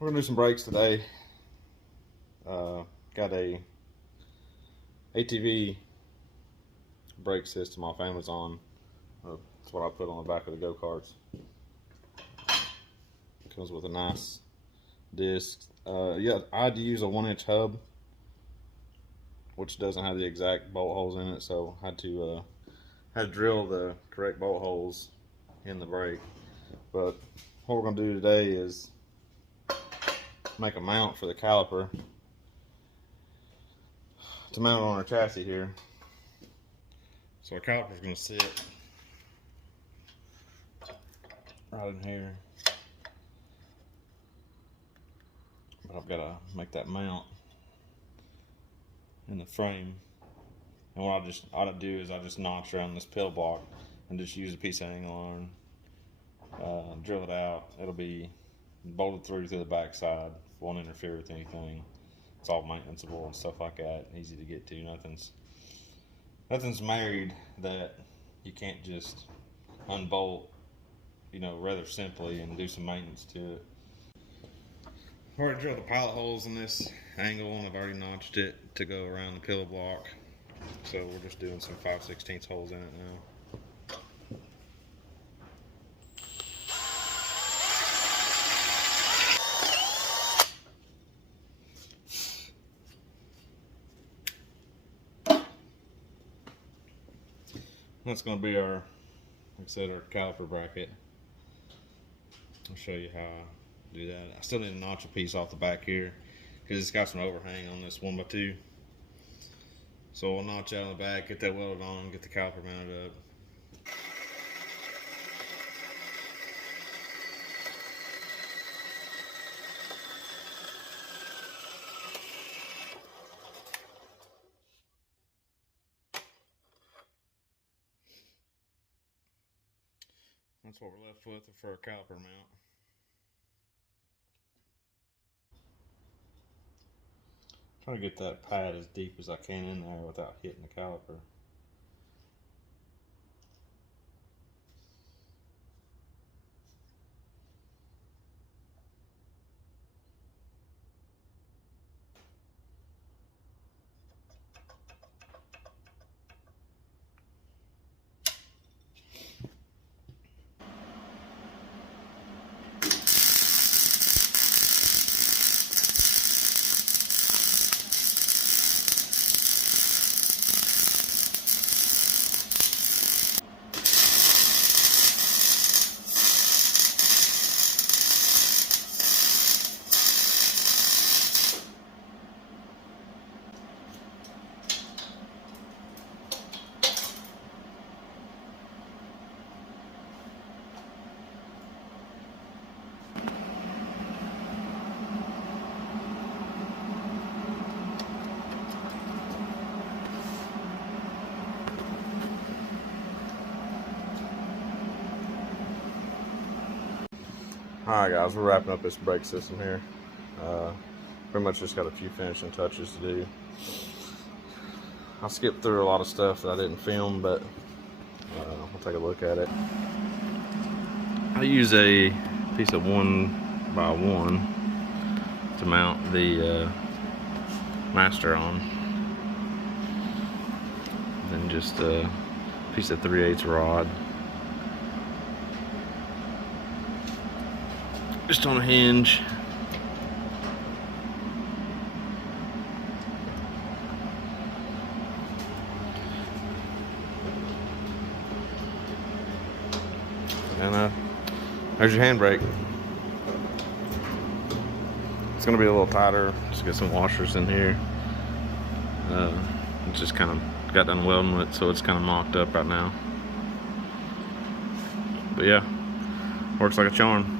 We're gonna do some brakes today. Got a ATV brake system off Amazon. That's what I put on the back of the go-karts. It comes with a nice disc. Yeah, I had to use a 1-inch hub, which doesn't have the exact bolt holes in it, so I had to drill the correct bolt holes in the brake. But what we're gonna do today is make a mount for the caliper to mount it on our chassis here. So our caliper is going to sit right in here, but I've got to make that mount in the frame. And what I do is I just notch around this pill block and just use a piece of angle iron, drill it out. It'll be bolted through to the back side, won't interfere with anything. It's all maintenanceable and stuff like that, easy to get to. Nothing's married that you can't just unbolt, rather simply and do some maintenance to it. I've already drilled the pilot holes in this angle and I've already notched it to go around the pillow block. So we're just doing some 5/16 holes in it now. That's going to be our, like I said, our caliper bracket. I'll show you how I do that. I still need to notch a piece off the back here because it's got some overhang on this 1x2. So we'll notch out on the back, get that welded on, get the caliper mounted up. That's what we're left with for our caliper mount. Trying to get that pad as deep as I can in there without hitting the caliper. Alright guys, we're wrapping up this brake system here. Pretty much just got a few finishing touches to do. I skipped through a lot of stuff that I didn't film, but we'll take a look at it. I use a piece of 1x1 to mount the master on. Then just a piece of 3/8 rod. Just on a hinge. And there's your handbrake. It's gonna be a little tighter. Just get some washers in here. It's just kind of got done welding it, so it's kind of mocked up right now. But yeah, works like a charm.